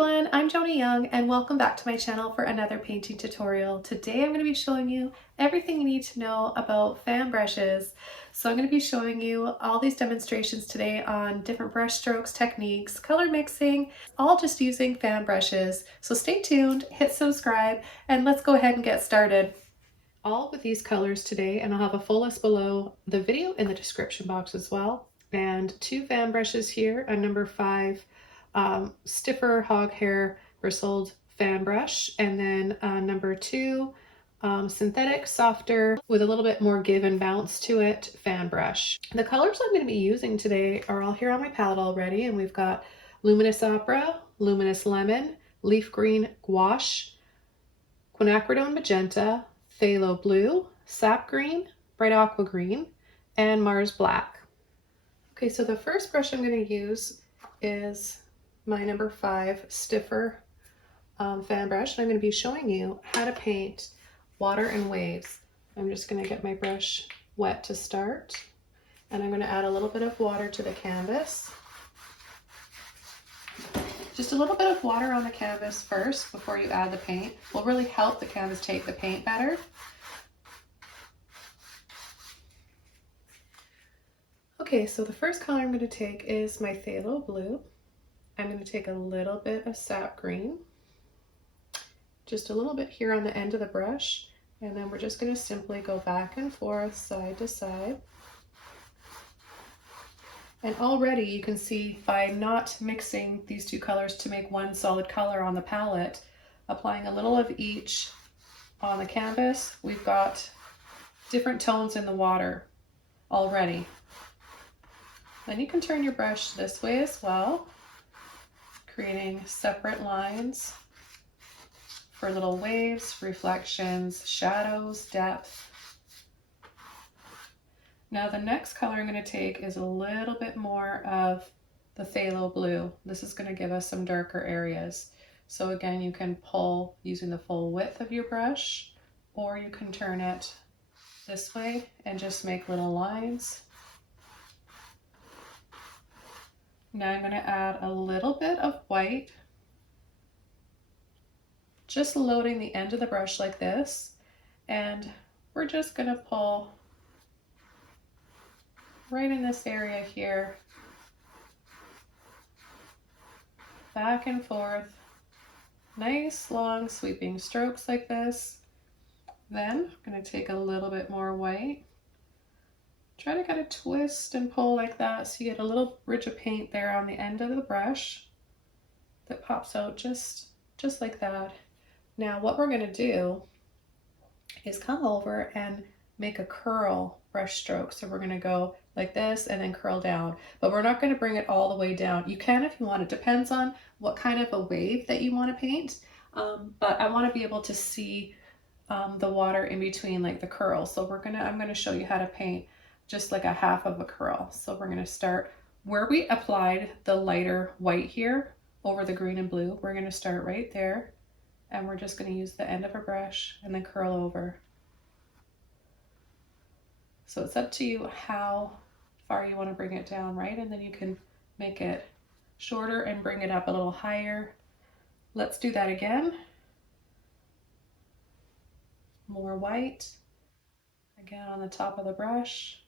everyone, I'm Joni Young and welcome back to my channel for another painting tutorial. Today I'm going to be showing you everything you need to know about fan brushes. So I'm going to be showing you all these demonstrations today on different brush strokes, techniques, color mixing, all just using fan brushes. So stay tuned, hit subscribe, and let's go ahead and get started. All with these colors today, and I'll have a full list below the video in the description box as well. And two fan brushes here, a number 5 stiffer hog hair bristled fan brush, and then number 2 synthetic, softer, with a little bit more give and bounce to it fan brush. The colors I'm going to be using today are all here on my palette already, and we've got Luminous Opera, Luminous Lemon, Leaf Green Gouache, Quinachrodone Magenta, Phthalo Blue, Sap Green, Bright Aqua Green, and Mars Black. Okay, so the first brush I'm going to use is my number 5 stiffer fan brush, and I'm going to be showing you how to paint water and waves. I'm just going to get my brush wet to start, and I'm going to add a little bit of water to the canvas. Just a little bit of water on the canvas first before you add the paint will really help the canvas take the paint better. Okay, so the first color I'm going to take is my Phthalo Blue. I'm going to take a little bit of Sap Green, just a little bit here on the end of the brush, and then we're just going to simply go back and forth, side to side. And already you can see by not mixing these two colors to make one solid color on the palette, applying a little of each on the canvas, we've got different tones in the water already. Then you can turn your brush this way as well, creating separate lines for little waves, reflections, shadows, depth. Now the next color I'm going to take is a little bit more of the Phthalo Blue. This is going to give us some darker areas. So again, you can pull using the full width of your brush, or you can turn it this way and just make little lines. Now I'm going to add a little bit of white, just loading the end of the brush like this, and we're just going to pull right in this area here, back and forth, nice long sweeping strokes like this. Then I'm going to take a little bit more white, try to kind of twist and pull like that so you get a little ridge of paint there on the end of the brush that pops out just like that. Now what we're going to do is come over and make a curl brush stroke. So we're going to go like this and then curl down, but we're not going to bring it all the way down. You can if you want. It depends on what kind of a wave that you want to paint, but I want to be able to see the water in between, like the curl. So I'm going to show you how to paint just like a half of a curl. So we're going to start where we applied the lighter white here over the green and blue. We're going to start right there, and we're just going to use the end of a brush and then curl over. So it's up to you how far you want to bring it down, right? And then you can make it shorter and bring it up a little higher. Let's do that again. More white, again on the top of the brush.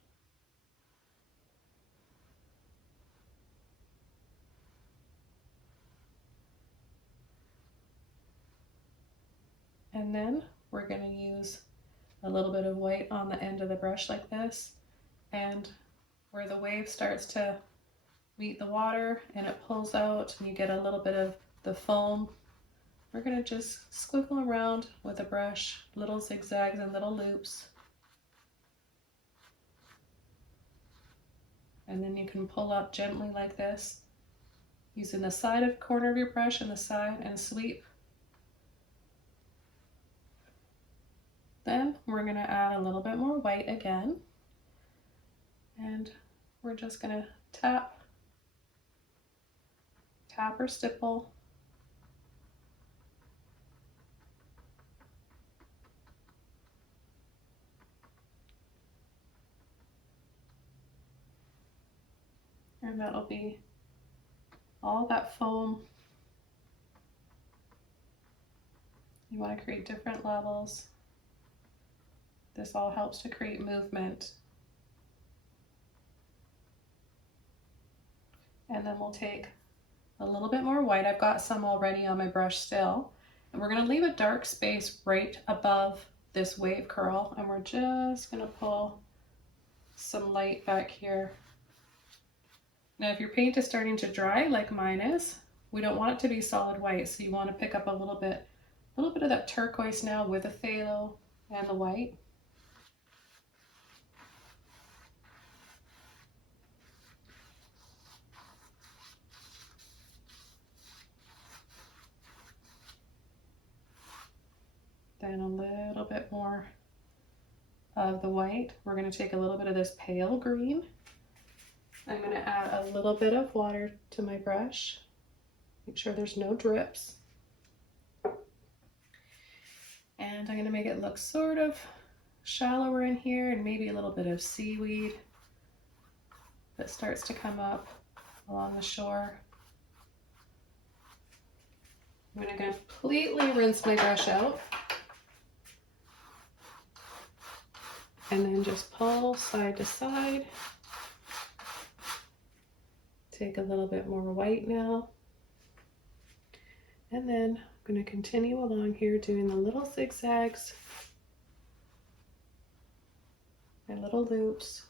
And then we're going to use a little bit of white on the end of the brush like this, and where the wave starts to meet the water and it pulls out and you get a little bit of the foam, we're going to just squiggle around with a brush, little zigzags and little loops. And then you can pull up gently like this, using the side of corner of your brush and the side, and sweep. Then we're going to add a little bit more white again, and we're just going to tap or stipple. And that'll be all that foam You want to create different levels. This all helps to create movement. And then we'll take a little bit more white. I've got some already on my brush still. And we're going to leave a dark space right above this wave curl. And we're just going to pull some light back here. Now, if your paint is starting to dry like mine is, we don't want it to be solid white. So you want to pick up a little bit of that turquoise now with the phthalo and the white. Then a little bit more of the white. We're going to take a little bit of this pale green. I'm going to add a little bit of water to my brush. Make sure there's no drips. And I'm going to make it look sort of shallower in here, and maybe a little bit of seaweed that starts to come up along the shore. I'm going to completely rinse my brush out. And then just pull side to side. Take a little bit more white now. And then I'm going to continue along here doing the little zigzags, my little loops.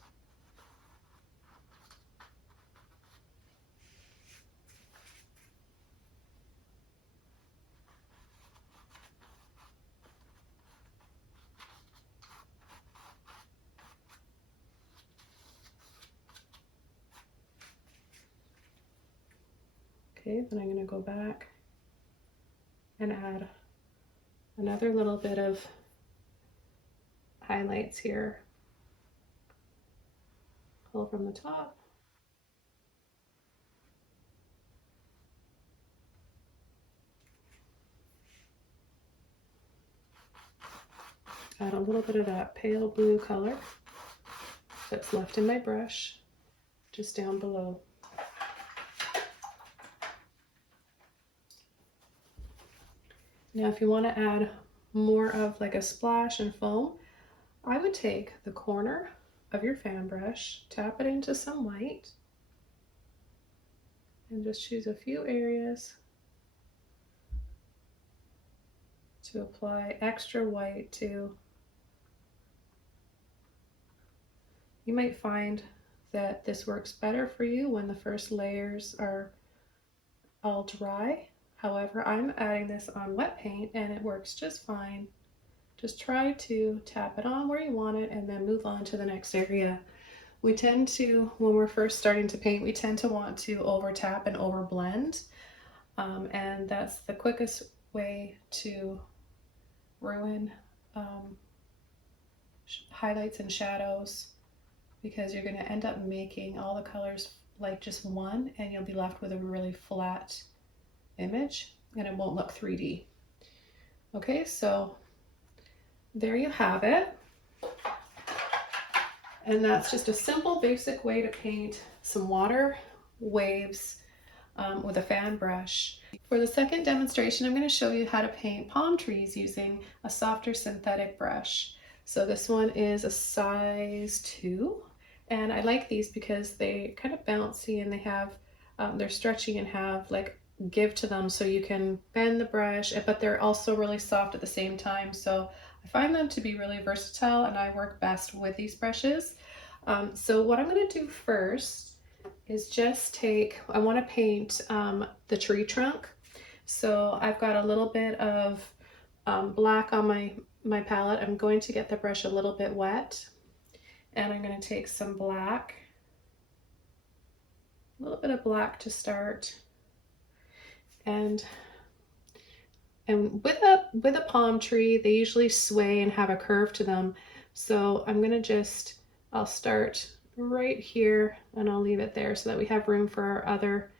Okay, then I'm going to go back and add another little bit of highlights here. Pull from the top. Add a little bit of that pale blue color that's left in my brush, just down below. Now, if you want to add more of like a splash and foam, I would take the corner of your fan brush, tap it into some white, and just choose a few areas to apply extra white to. You might find that this works better for you when the first layers are all dry. However, I'm adding this on wet paint and it works just fine. Just try to tap it on where you want it and then move on to the next area. We tend to, when we're first starting to paint, we tend to want to over tap and over blend. And that's the quickest way to ruin highlights and shadows, because you're going to end up making all the colors like just one and you'll be left with a really flat image and it won't look 3D. Okay, so there you have it. And that's just a simple basic way to paint some water waves with a fan brush. For the second demonstration, I'm going to show you how to paint palm trees using a softer synthetic brush. So this one is a size 2, and I like these because they kind of bouncy and they have, they're stretchy and have like give to them, so you can bend the brush, but they're also really soft at the same time. So I find them to be really versatile and I work best with these brushes. So what I'm going to do first is just take, I want to paint the tree trunk. So I've got a little bit of black on my palette. I'm going to get the brush a little bit wet and I'm going to take some black, a little bit of black to start. And with a palm tree, they usually sway and have a curve to them. So I'm going to I'll start right here and I'll leave it there so that we have room for our other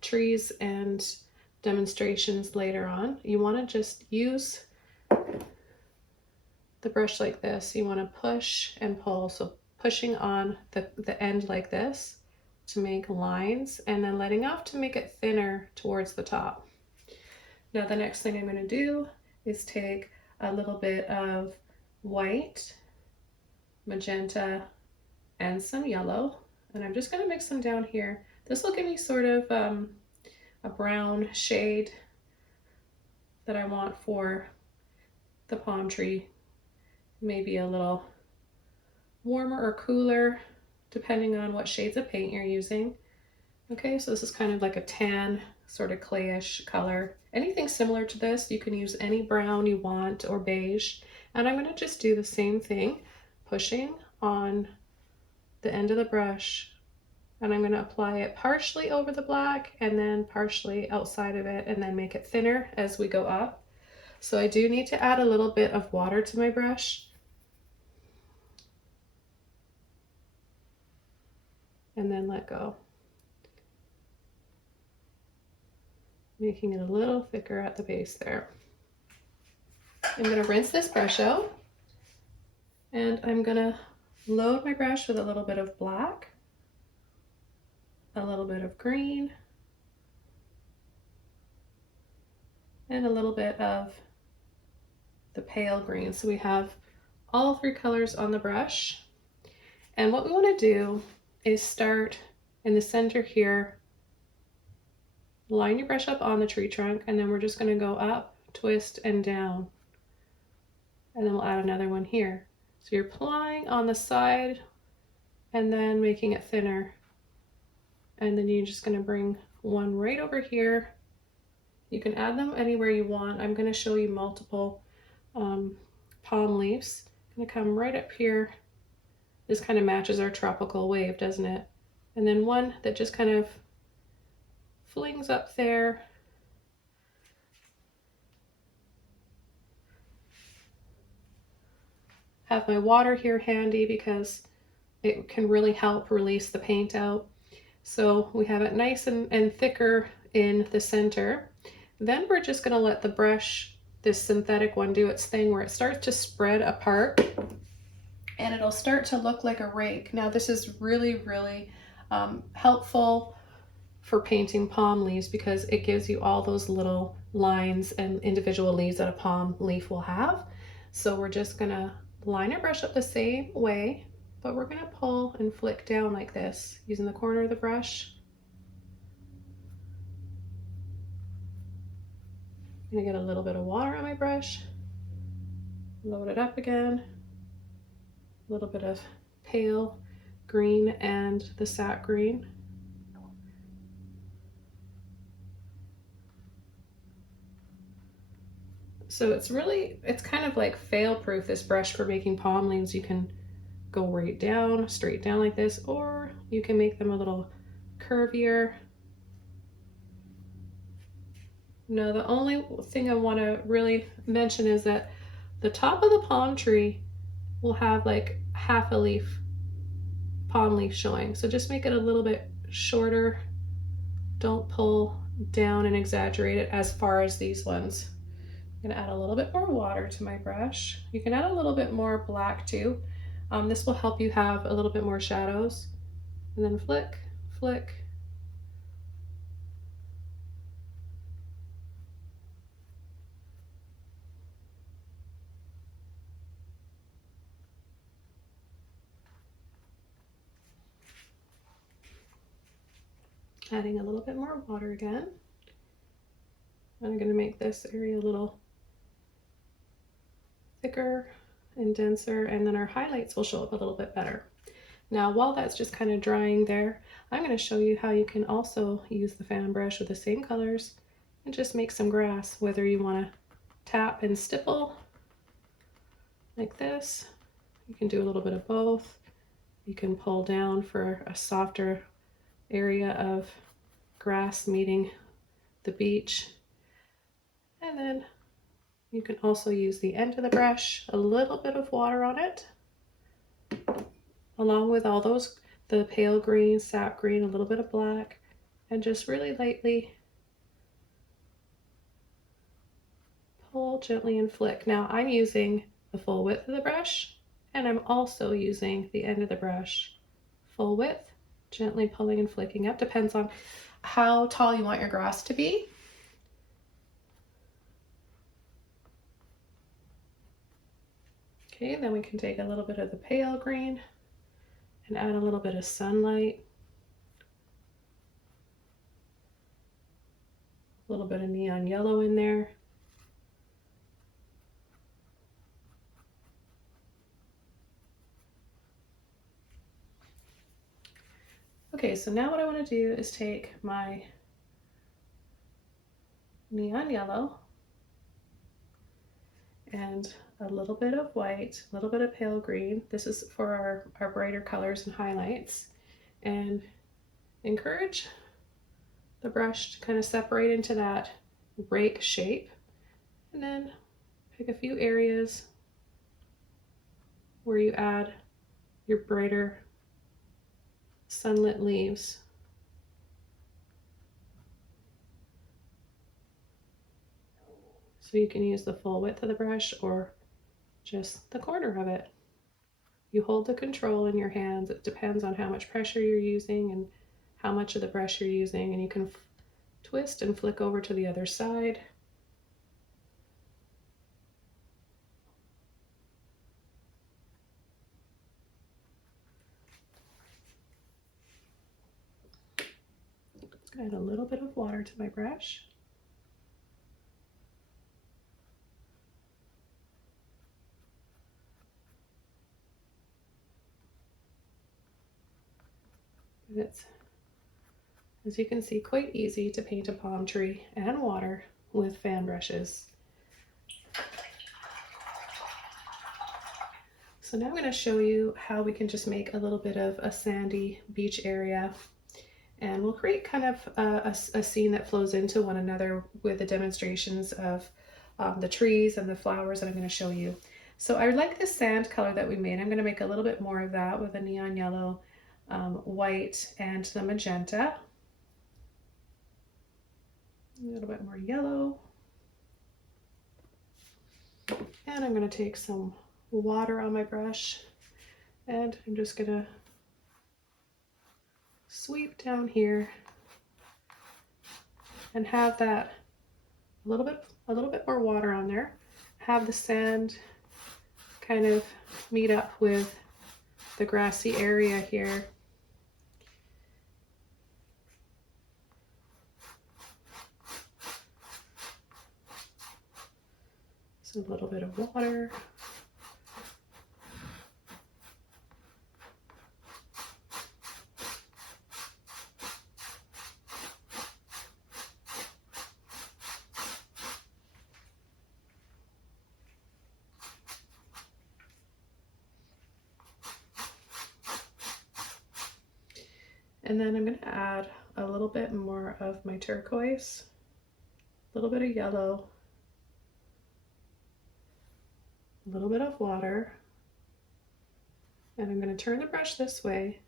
trees and demonstrations later on. You want to just use the brush like this. You want to push and pull. So pushing on the end like this to make lines and then letting off to make it thinner towards the top. Now the next thing I'm going to do is take a little bit of white, magenta, and some yellow, and I'm just going to mix them down here. This will give me sort of a brown shade that I want for the palm tree. Maybe a little warmer or cooler depending on what shades of paint you're using. Okay, so this is kind of like a tan, sort of clayish color. Anything similar to this, you can use any brown you want or beige. And I'm going to just do the same thing, pushing on the end of the brush, and I'm going to apply it partially over the black and then partially outside of it, and then make it thinner as we go up. So I do need to add a little bit of water to my brush. And then let go. Making it a little thicker at the base there. I'm going to rinse this brush out, and I'm going to load my brush with a little bit of black, a little bit of green, and a little bit of the pale green. So we have all three colors on the brush. And what we want to do is start in the center here, line your brush up on the tree trunk, and then we're just going to go up, twist, and down. And then we'll add another one here. So you're applying on the side and then making it thinner. And then you're just going to bring one right over here. You can add them anywhere you want. I'm going to show you multiple palm leaves. I'm going to come right up here. This kind of matches our tropical wave, doesn't it? And then one that just kind of flings up there. Have my water here handy because it can really help release the paint out. So we have it nice and thicker in the center. Then we're just going to let the brush, this synthetic one, do its thing where it starts to spread apart, and it'll start to look like a rake. Now this is really, really helpful for painting palm leaves because it gives you all those little lines and individual leaves that a palm leaf will have. So we're just gonna line our brush up the same way, but we're gonna pull and flick down like this using the corner of the brush. I'm gonna get a little bit of water on my brush, load it up again, a little bit of pale green and the sap green. So it's kind of like fail-proof, this brush, for making palm leaves. You can go right down, straight down like this, or you can make them a little curvier. Now, the only thing I want to really mention is that the top of the palm tree will have like half a leaf, palm leaf showing. So just make it a little bit shorter. Don't pull down and exaggerate it as far as these ones. I'm gonna add a little bit more water to my brush. You can add a little bit more black too. This will help you have a little bit more shadows. And then flick, flick. Adding a little bit more water again. I'm gonna make this area a little thicker and denser, and then our highlights will show up a little bit better. Now, while that's just kind of drying there, I'm going to show you how you can also use the fan brush with the same colors and just make some grass, whether you want to tap and stipple like this. You can do a little bit of both. You can pull down for a softer area of grass meeting the beach. And then you can also use the end of the brush, a little bit of water on it, along with all those, the pale green, sap green, a little bit of black, and just really lightly pull gently and flick. Now I'm using the full width of the brush, and I'm also using the end of the brush full width, gently pulling and flicking up. Depends on how tall you want your grass to be. Okay, then we can take a little bit of the pale green and add a little bit of sunlight, a little bit of neon yellow in there. Okay, so now what I want to do is take my neon yellow and a little bit of white, a little bit of pale green. This is for our brighter colors and highlights. And encourage the brush to kind of separate into that rake shape. And then pick a few areas where you add your brighter sunlit leaves. So you can use the full width of the brush or just the corner of it. You hold the control in your hands. It depends on how much pressure you're using and how much of the brush you're using, and you can twist and flick over to the other side. Add a little bit of water to my brush. It's, as you can see, quite easy to paint a palm tree and water with fan brushes. So now I'm going to show you how we can just make a little bit of a sandy beach area, and we'll create kind of a scene that flows into one another with the demonstrations of the trees and the flowers that I'm going to show you. So I like this sand color that we made. I'm going to make a little bit more of that with a neon yellow, white, and the magenta. A little bit more yellow. And I'm going to take some water on my brush, and I'm just going to sweep down here and have that a little bit more water on there. Have the sand kind of meet up with the grassy area here. So a little bit of water. And then I'm going to add a little bit more of my turquoise, a little bit of yellow, a little bit of water, and I'm going to turn the brush this way,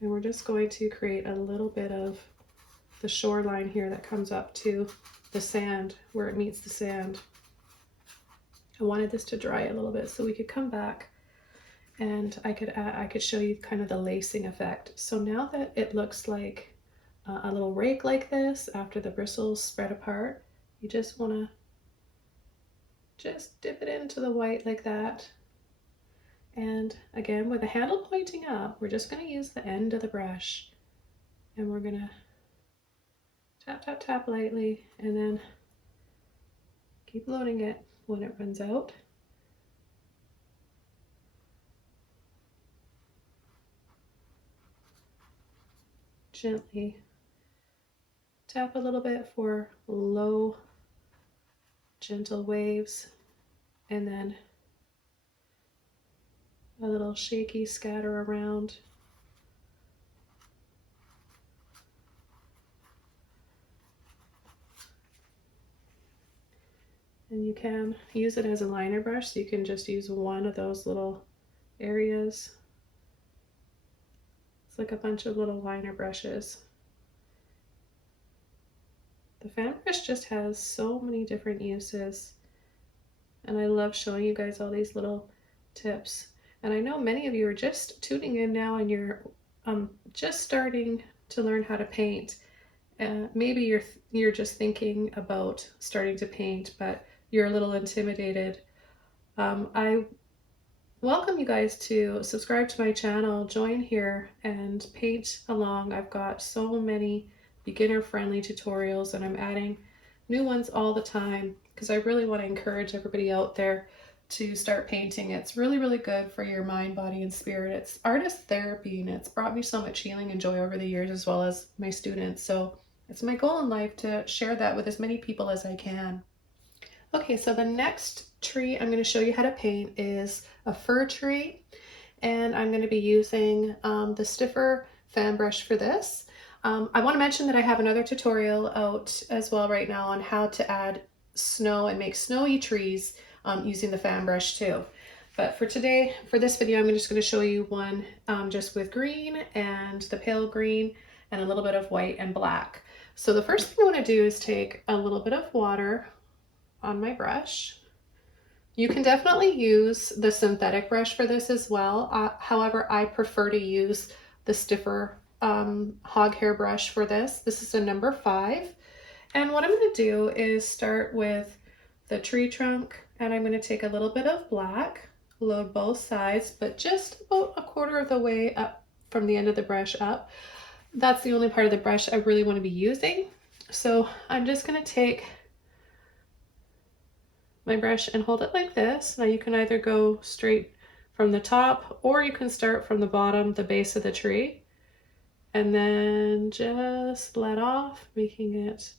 and we're just going to create a little bit of the shoreline here that comes up to the sand, where it meets the sand. I wanted this to dry a little bit so we could come back and I could show you kind of the lacing effect. So now that it looks like a little rake like this after the bristles spread apart, you just want to just dip it into the white like that. And again, with the handle pointing up, we're just going to use the end of the brush, and we're going to tap, tap, tap lightly, and then keep loading it when it runs out. Gently tap a little bit for low, gentle waves, and then a little shaky scatter around. And you can use it as a liner brush, so you can just use one of those little areas. It's like a bunch of little liner brushes. The fan brush just has so many different uses, and I love showing you guys all these little tips. And I know many of you are just tuning in now, and you're just starting to learn how to paint. Maybe you're just thinking about starting to paint, but you're a little intimidated. I welcome you guys to subscribe to my channel, join here and paint along. I've got so many beginner friendly tutorials and I'm adding new ones all the time because I really want to encourage everybody out there to start painting. It's really, really good for your mind, body, and spirit. It's artist therapy and it's brought me so much healing and joy over the years, as well as my students. So it's my goal in life to share that with as many people as I can. Okay, so the next tree I'm going to show you how to paint is a fir tree, and I'm going to be using the stiffer fan brush for this. I want to mention that I have another tutorial out as well right now on how to add snow and make snowy trees using the fan brush too. But for today, for this video, I'm just going to show you one just with green and the pale green and a little bit of white and black. So the first thing I want to do is take a little bit of water on my brush. You can definitely use the synthetic brush for this as well. However, I prefer to use the stiffer hog hair brush for this. This is a number 5. And what I'm going to do is start with the tree trunk, and I'm going to take a little bit of black, load both sides, but just about a quarter of the way up from the end of the brush up. That's the only part of the brush I really want to be using. So I'm just going to take my brush and hold it like this. Now you can either go straight from the top or you can start from the bottom, the base of the tree, and then just let off, making it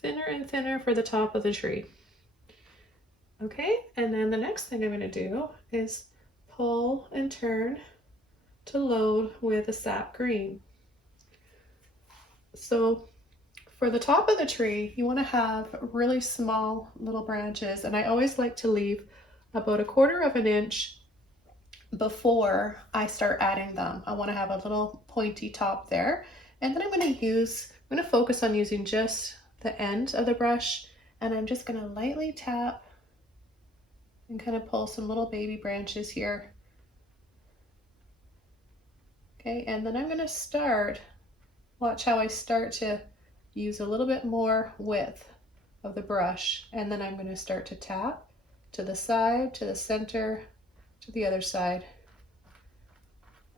thinner and thinner for the top of the tree. Okay, and then the next thing I'm going to do is pull and turn to load with a Sap Green. So for the top of the tree, you want to have really small little branches, and I always like to leave about a quarter of an inch before I start adding them. I want to have a little pointy top there, and then I'm going to focus on using just the end of the brush, and I'm just going to lightly tap and kind of pull some little baby branches here. Okay, and then I'm going to start, watch how I start to use a little bit more width of the brush, and then I'm going to start to tap to the side, to the center, to the other side.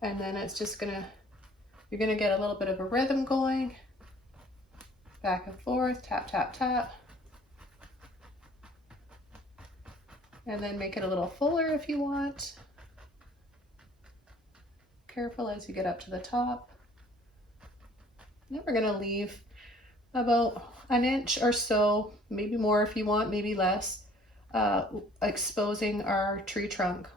And then it's just you're going to get a little bit of a rhythm going, back and forth, tap, tap, tap. And then make it a little fuller if you want. Careful as you get up to the top. Then we're going to leave about an inch or so, maybe more if you want, maybe less, exposing our tree trunk.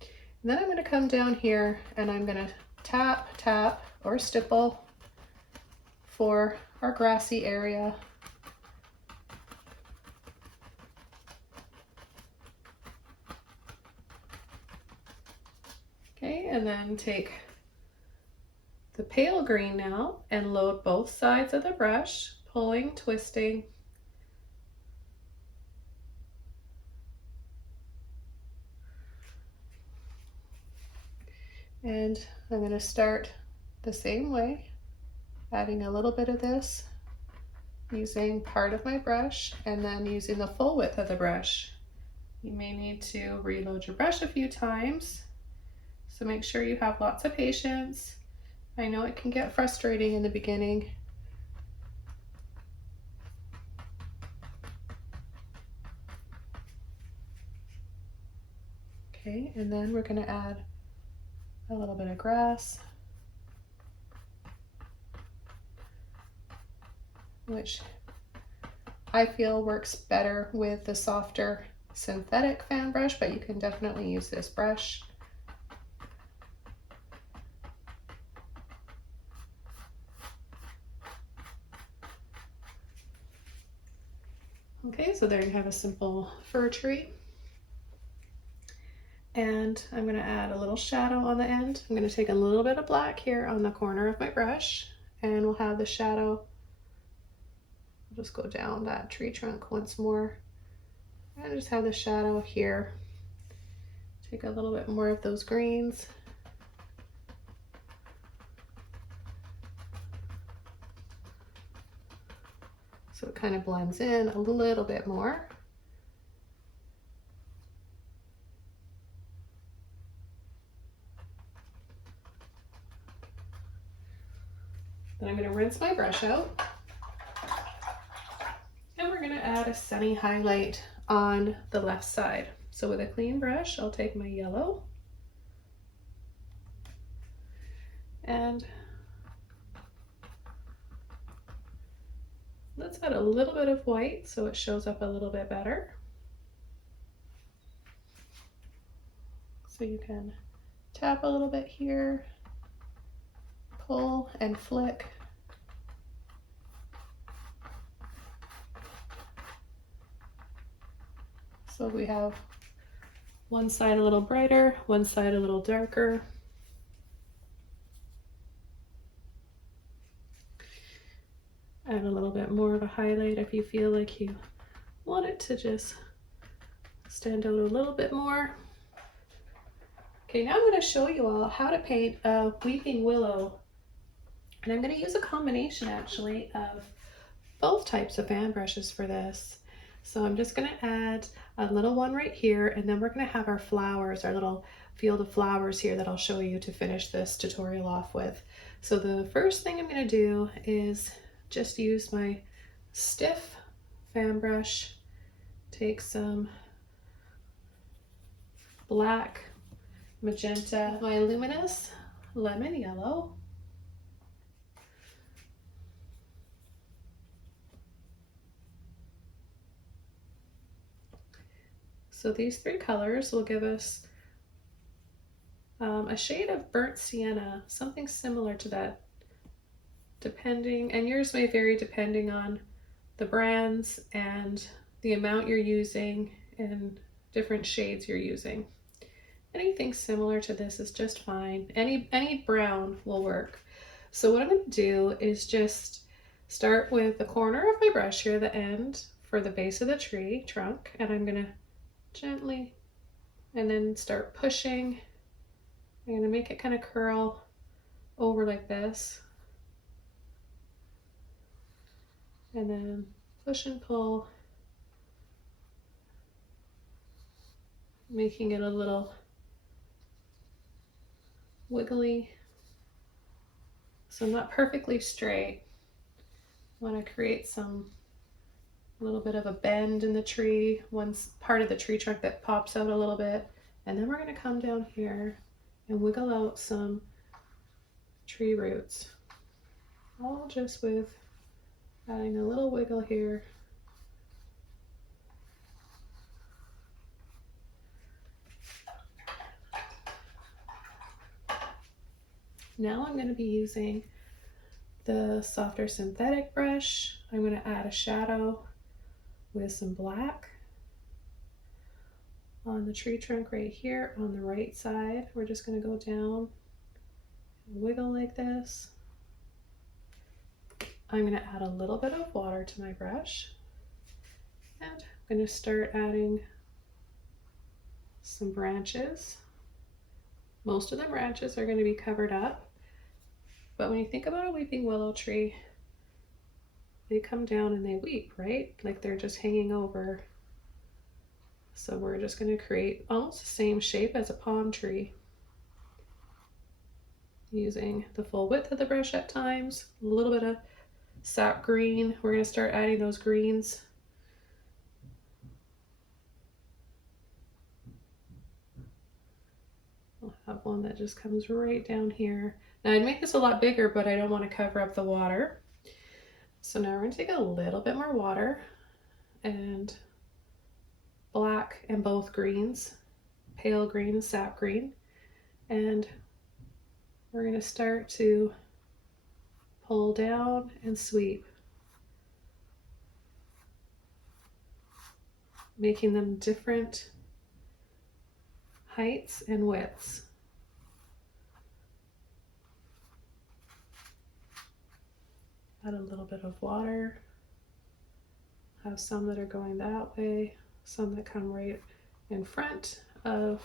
And then I'm going to come down here and I'm going to tap, tap, or stipple for our grassy area. Okay, and then take the pale green now and load both sides of the brush, pulling, twisting. And I'm going to start the same way, adding a little bit of this, using part of my brush, and then using the full width of the brush. You may need to reload your brush a few times, so make sure you have lots of patience. I know it can get frustrating in the beginning. Okay, and then we're going to add a little bit of grass, which I feel works better with the softer synthetic fan brush, but you can definitely use this brush. Okay, so there you have a simple fir tree. And I'm going to add a little shadow on the end. I'm going to take a little bit of black here on the corner of my brush, and we'll have the shadow. I'll just go down that tree trunk once more and just have the shadow here. Take a little bit more of those greens. So it kind of blends in a little bit more. Then I'm going to rinse my brush out. And we're going to add a sunny highlight on the left side. So with a clean brush, I'll take my yellow and let's add a little bit of white so it shows up a little bit better. So you can tap a little bit here, pull and flick. So we have one side a little brighter, one side a little darker. Add a little bit more of a highlight if you feel like you want it to just stand out a little bit more. Okay, now I'm going to show you all how to paint a weeping willow. And I'm going to use a combination actually of both types of fan brushes for this. So I'm just going to add a little one right here, and then we're going to have our flowers, our little field of flowers here that I'll show you to finish this tutorial off with. So the first thing I'm going to do is just use my stiff fan brush, take some black, magenta, my Luminous lemon yellow, so these three colors will give us a shade of burnt sienna, something similar to that, depending, and yours may vary depending on the brands and the amount you're using and different shades you're using. Anything similar to this is just fine. Any brown will work. So what I'm going to do is just start with the corner of my brush here, the end for the base of the tree trunk, and I'm going to gently, and then start pushing. I'm going to make it kind of curl over like this, and then push and pull, making it a little wiggly. So not perfectly straight. I want to create a little bit of a bend in the tree, one part of the tree trunk that pops out a little bit, and then we're going to come down here and wiggle out some tree roots, all just with adding a little wiggle here. Now I'm going to be using the softer synthetic brush. I'm going to add a shadow with some black on the tree trunk right here on the right side. We're just going to go down and wiggle like this. I'm going to add a little bit of water to my brush, and I'm going to start adding some branches. Most of the branches are going to be covered up, but when you think about a weeping willow tree, they come down and they weep, right? Like they're just hanging over. So we're just going to create almost the same shape as a palm tree, using the full width of the brush at times, a little bit of sap green. We're going to start adding those greens. I'll have one that just comes right down here. Now I'd make this a lot bigger, but I don't want to cover up the water. So now we're going to take a little bit more water and black and both greens, pale green and sap green, and we're going to start to pull down and sweep, making them different heights and widths. Add a little bit of water. Have some that are going that way, some that come right in front of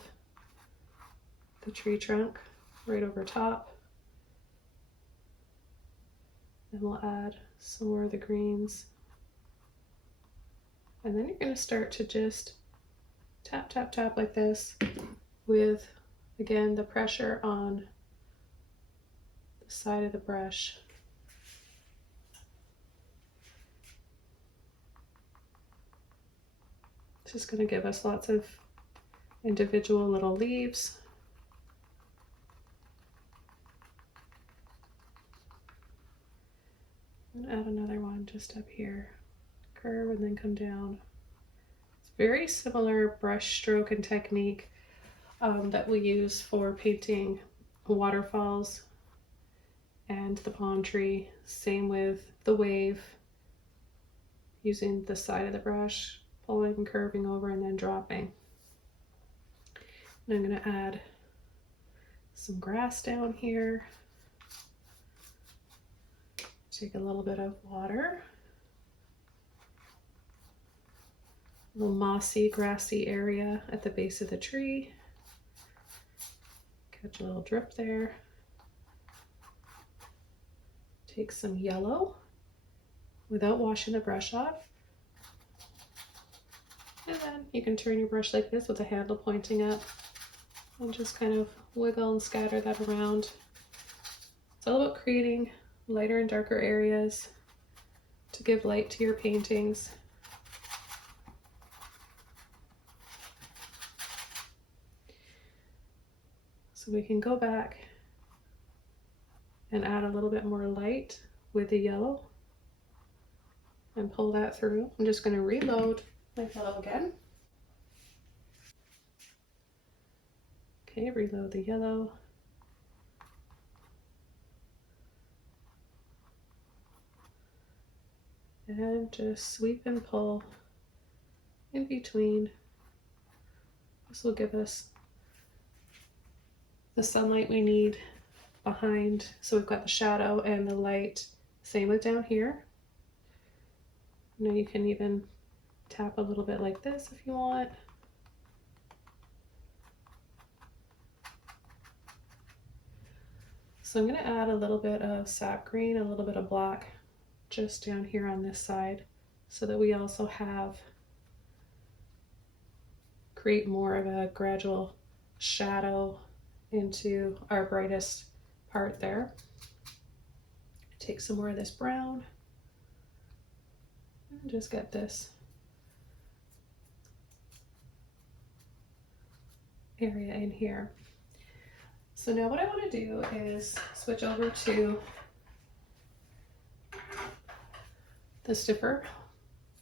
the tree trunk, right over top. Then we'll add some more of the greens. And then you're going to start to just tap, tap, tap like this with, again, the pressure on the side of the brush. Just going to give us lots of individual little leaves. And add another one just up here. Curve and then come down. It's very similar brush stroke and technique that we use for painting waterfalls and the palm tree. Same with the wave, using the side of the brush, pulling and curving over and then dropping. And I'm going to add some grass down here. Take a little bit of water. A little mossy, grassy area at the base of the tree. Catch a little drip there. Take some yellow without washing the brush off. And then you can turn your brush like this with the handle pointing up and just kind of wiggle and scatter that around. It's all about creating lighter and darker areas to give light to your paintings. So we can go back and add a little bit more light with the yellow and pull that through. I'm just going to reload my Phthalo again. Okay, reload the yellow. And just sweep and pull in between. This will give us the sunlight we need behind. So we've got the shadow and the light. Same with down here. Now you can even tap a little bit like this if you want. So I'm going to add a little bit of sap green, a little bit of black just down here on this side, so that we also create more of a gradual shadow into our brightest part there. Take some more of this brown and just get this area in here. So now what I want to do is switch over to the stiffer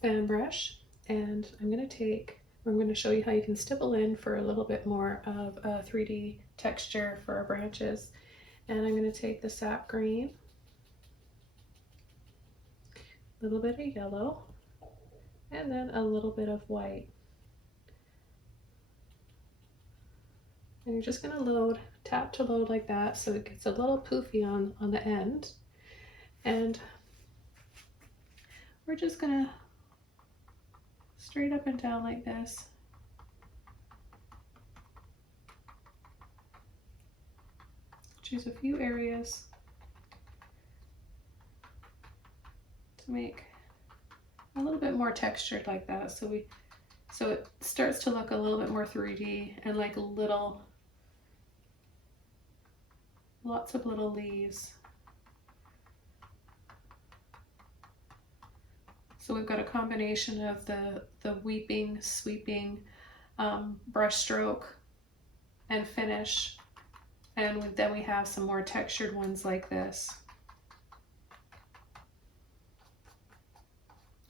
fan brush, and I'm going to show you how you can stipple in for a little bit more of a 3D texture for our branches. And I'm going to take the sap green, a little bit of yellow, and then a little bit of white. And you're just going to tap to load like that so it gets a little poofy on the end. And we're just going to straight up and down like this. Choose a few areas to make a little bit more textured like that, so it starts to look a little bit more 3D and like lots of little leaves. So we've got a combination of the weeping, sweeping brush stroke and finish, and then we have some more textured ones like this.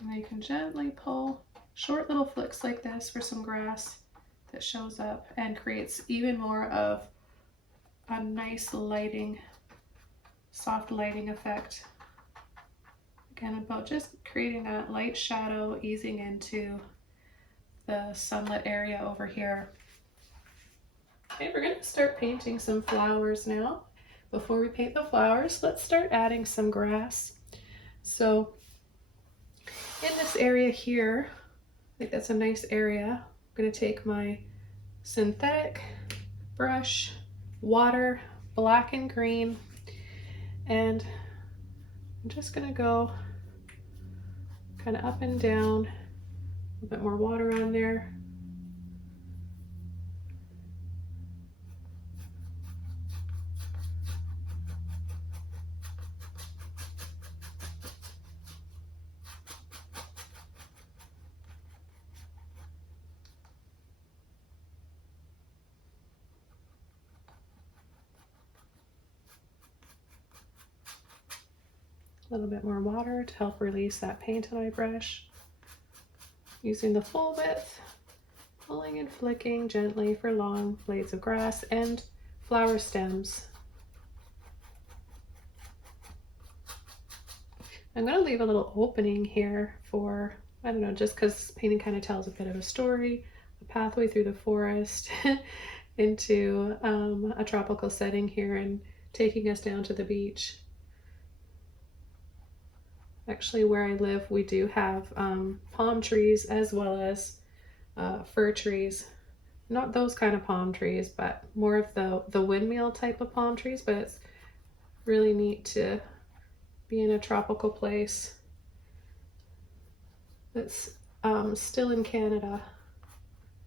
And you can gently pull short little flicks like this for some grass that shows up and creates even more of a nice lighting, soft lighting effect. Again, about just creating that light shadow easing into the sunlit area over here. Okay, we're going to start painting some flowers now. Before we paint the flowers, let's start adding some grass. So in this area here, I think that's a nice area. I'm going to take my synthetic brush, water, black and green, and I'm just going to go kind of up and down, a little bit more water on there. A little bit more water to help release that paint on my brush. Using the full width, pulling and flicking gently for long blades of grass and flower stems. I'm going to leave a little opening here for, I don't know, just because painting kind of tells a bit of a story, a pathway through the forest into a tropical setting here and taking us down to the beach. Actually, where I live, we do have palm trees as well as fir trees. Not those kind of palm trees, but more of the windmill type of palm trees, but it's really neat to be in a tropical place that's still in Canada,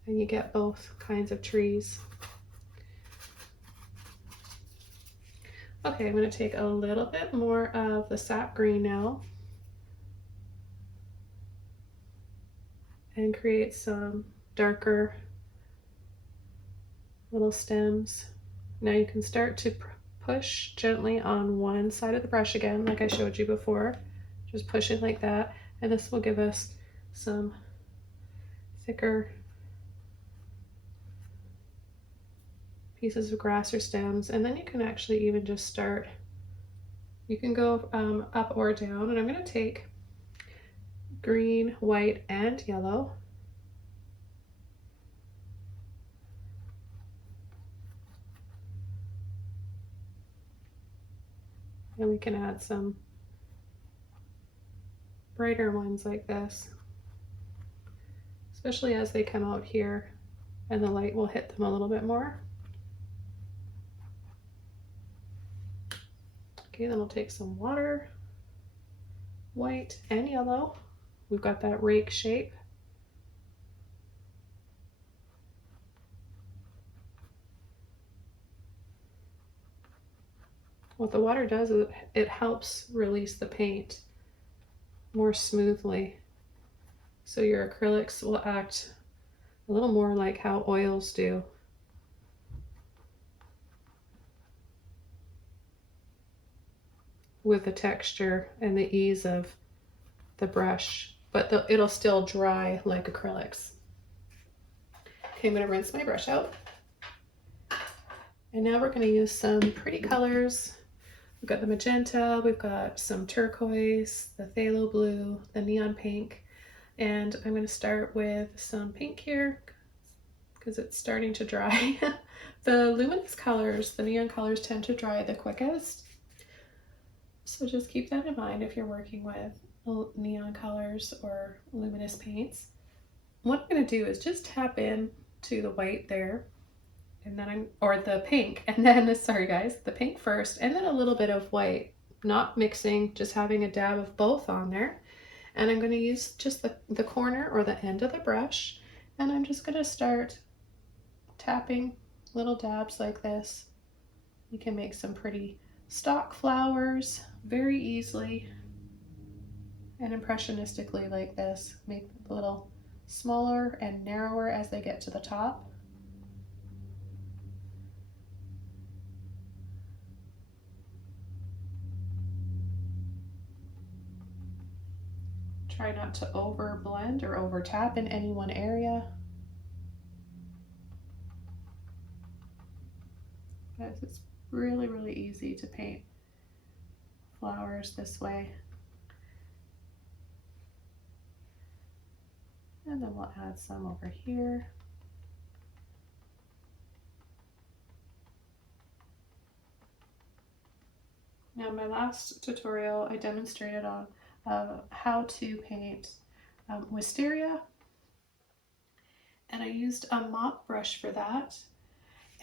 and you get both kinds of trees. Okay, I'm going to take a little bit more of the Sap Green now and create some darker little stems. Now you can start to push gently on one side of the brush again, like I showed you before. Just push it like that, and this will give us some thicker pieces of grass or stems. And then you can actually even just start, you can go up or down, and I'm going to take green, white, and yellow. And we can add some brighter ones like this, especially as they come out here and the light will hit them a little bit more. Okay, then we'll take some water, white and yellow. We've got that rake shape. What the water does is it helps release the paint more smoothly. So your acrylics will act a little more like how oils do. With the texture and the ease of the brush, but it'll still dry like acrylics. Okay, I'm going to rinse my brush out. And now we're going to use some pretty colors. We've got the magenta, we've got some turquoise, the phthalo blue, the neon pink, and I'm going to start with some pink here because it's starting to dry. The luminous colors, the neon colors, tend to dry the quickest. So just keep that in mind if you're working with neon colors or luminous paints. What I'm going to do is just tap in to the white there, and then or the pink, and then, sorry guys, the pink first, and then a little bit of white, not mixing, just having a dab of both on there. And I'm going to use just the corner or the end of the brush, and I'm just going to start tapping little dabs like this. You can make some pretty stock flowers very easily and impressionistically like this. Make it a little smaller and narrower as they get to the top. Try not to over blend or over tap in any one area. Guys, it's really, really easy to paint flowers this way. And then we'll add some over here. Now, in my last tutorial, I demonstrated on how to paint wisteria, and I used a mop brush for that,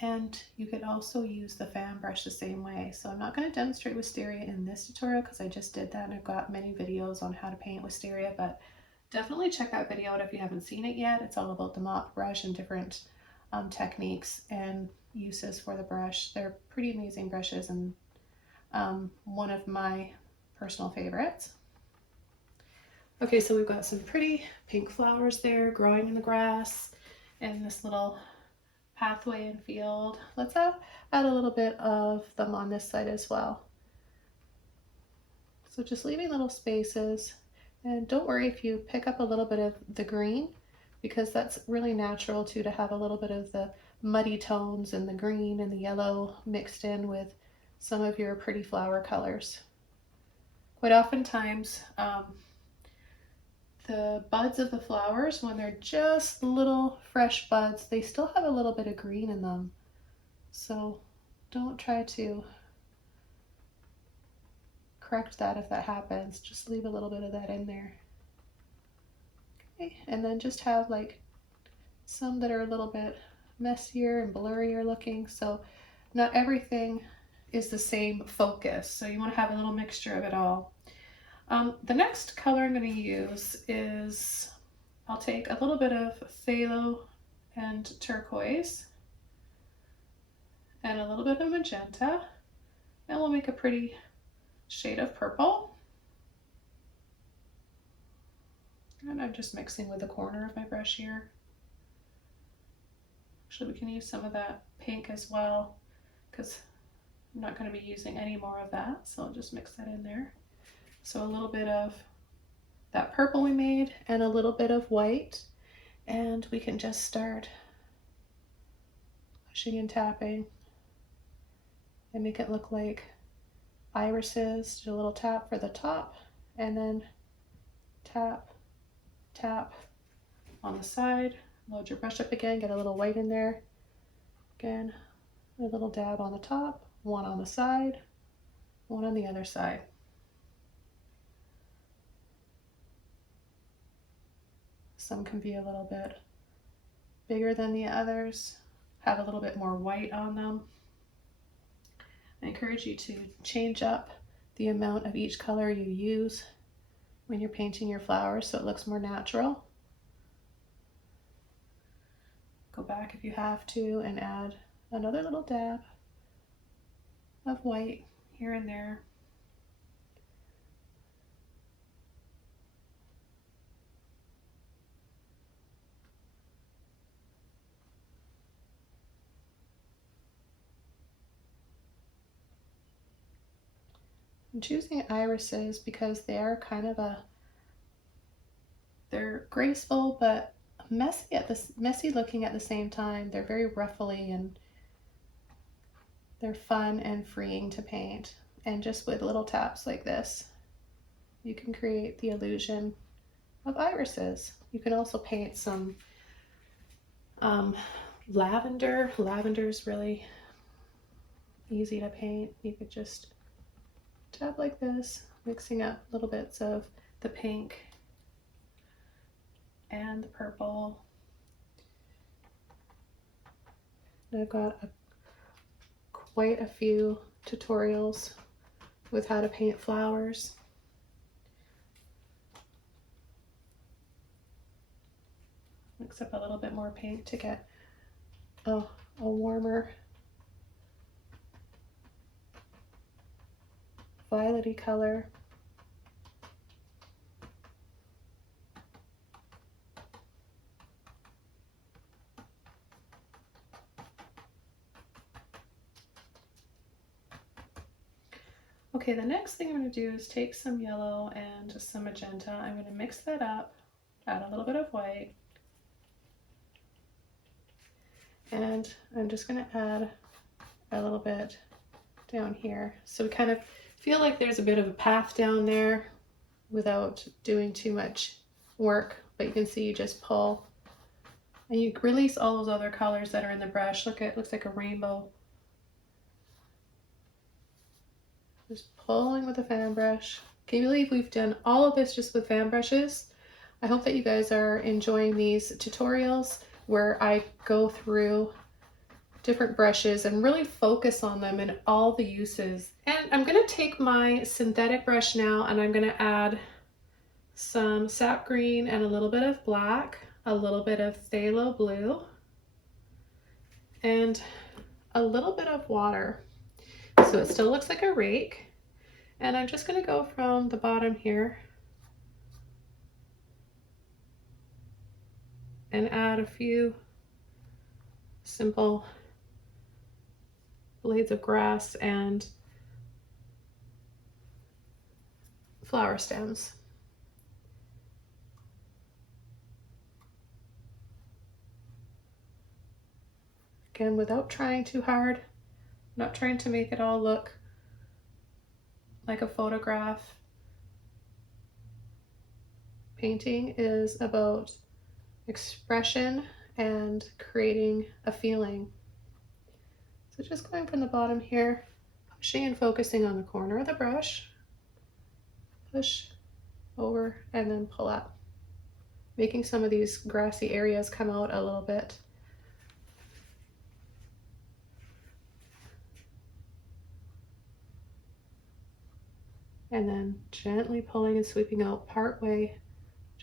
and you could also use the fan brush the same way. So I'm not going to demonstrate wisteria in this tutorial because I just did that, and I've got many videos on how to paint wisteria, but definitely check that video out if you haven't seen it yet. It's all about the mop brush and different techniques and uses for the brush. They're pretty amazing brushes, and one of my personal favorites. Okay, so we've got some pretty pink flowers there growing in the grass and this little pathway and field. Let's add a little bit of them on this side as well. So just leaving little spaces, and don't worry if you pick up a little bit of the green, because that's really natural too, to have a little bit of the muddy tones and the green and the yellow mixed in with some of your pretty flower colors. Quite oftentimes, the buds of the flowers, when they're just little fresh buds, they still have a little bit of green in them. So don't try to correct that if that happens. Just leave a little bit of that in there. Okay, and then just have like some that are a little bit messier and blurrier looking. So not everything is the same focus. So you want to have a little mixture of it all. The next color I'm going to use is, I'll take a little bit of phthalo and turquoise and a little bit of magenta, and we'll make a pretty shade of purple. And I'm just mixing with the corner of my brush here. Actually, we can use some of that pink as well, because I'm not going to be using any more of that, so I'll just mix that in there. So a little bit of that purple we made and a little bit of white, and we can just start pushing and tapping and make it look like irises. Do a little tap for the top, and then tap, tap on the side. Load your brush up again, get a little white in there. Again, a little dab on the top, one on the side, one on the other side. Some can be a little bit bigger than the others, have a little bit more white on them. I encourage you to change up the amount of each color you use when you're painting your flowers so it looks more natural. Go back if you have to and add another little dab of white here and there. I'm choosing irises because they are kind of they're graceful but messy looking at the same time. They're very ruffly and they're fun and freeing to paint. And just with little taps like this, you can create the illusion of irises. You can also paint some lavender. Lavender is really easy to paint. You could just tap like this, mixing up little bits of the pink and the purple. And I've got quite a few tutorials with how to paint flowers. Mix up a little bit more pink to get a warmer violety color. Okay, the next thing I'm going to do is take some yellow and some magenta. I'm going to mix that up, add a little bit of white, and I'm just going to add a little bit down here. So we kind of feel like there's a bit of a path down there without doing too much work, but you can see you just pull and you release all those other colors that are in the brush. Look, it looks like a rainbow. Just pulling with a fan brush. Can you believe we've done all of this just with fan brushes? I hope that you guys are enjoying these tutorials where I go through different brushes and really focus on them and all the uses. And I'm going to take my synthetic brush now and I'm going to add some sap green and a little bit of black, a little bit of phthalo blue, and a little bit of water. So it still looks like a rake. And I'm just going to go from the bottom here and add a few simple blades of grass and flower stems. Again, without trying too hard, not trying to make it all look like a photograph. Painting is about expression and creating a feeling. So just going from the bottom here, pushing and focusing on the corner of the brush, push over and then pull up, making some of these grassy areas come out a little bit. And then gently pulling and sweeping out part way,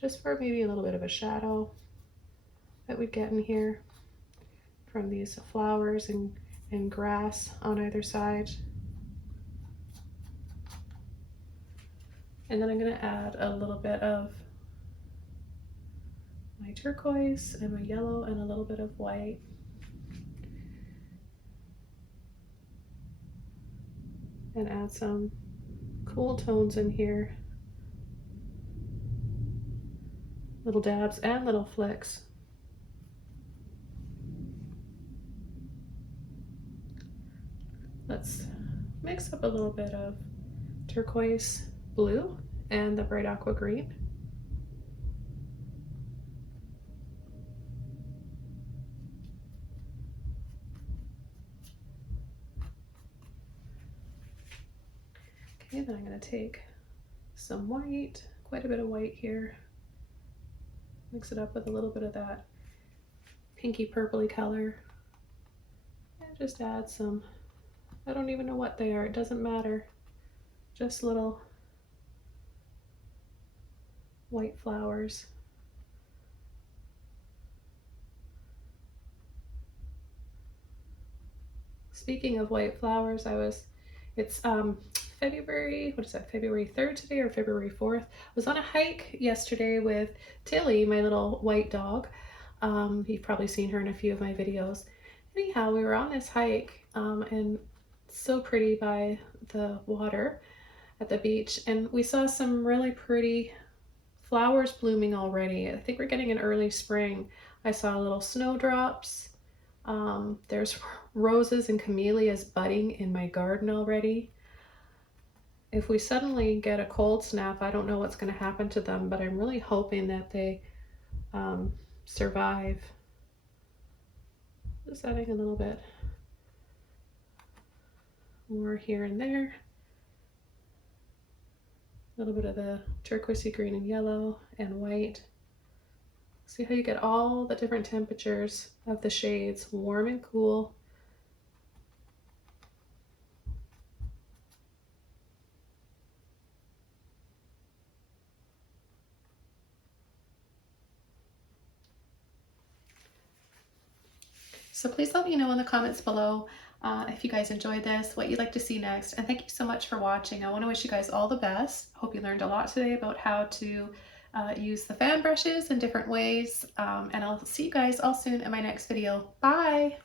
just for maybe a little bit of a shadow that we get in here from these flowers and grass on either side. And then I'm going to add a little bit of my turquoise and my yellow and a little bit of white. And add some cool tones in here. Little dabs and little flicks. Let's mix up a little bit of turquoise blue and the bright aqua green. Okay, then I'm going to take some white, quite a bit of white here, mix it up with a little bit of that pinky purpley color, and just add some, I don't even know what they are, it doesn't matter, just little white flowers. Speaking of white flowers, it's February, what is that, February 3rd today or February 4th? I was on a hike yesterday with Tilly, my little white dog. You've probably seen her in a few of my videos. Anyhow, we were on this hike and so pretty by the water at the beach, and we saw some really pretty flowers blooming already. I think we're getting an early spring. I saw little snowdrops. There's roses and camellias budding in my garden already. If we suddenly get a cold snap, I don't know what's going to happen to them, but I'm really hoping that they survive. Just adding a little bit more here and there. A little bit of the turquoisey green and yellow and white. See how you get all the different temperatures of the shades, warm and cool. So please let me know in the comments below if you guys enjoyed this, what you'd like to see next. And thank you so much for watching. I want to wish you guys all the best. Hope you learned a lot today about how to use the fan brushes in different ways. And I'll see you guys all soon in my next video. Bye!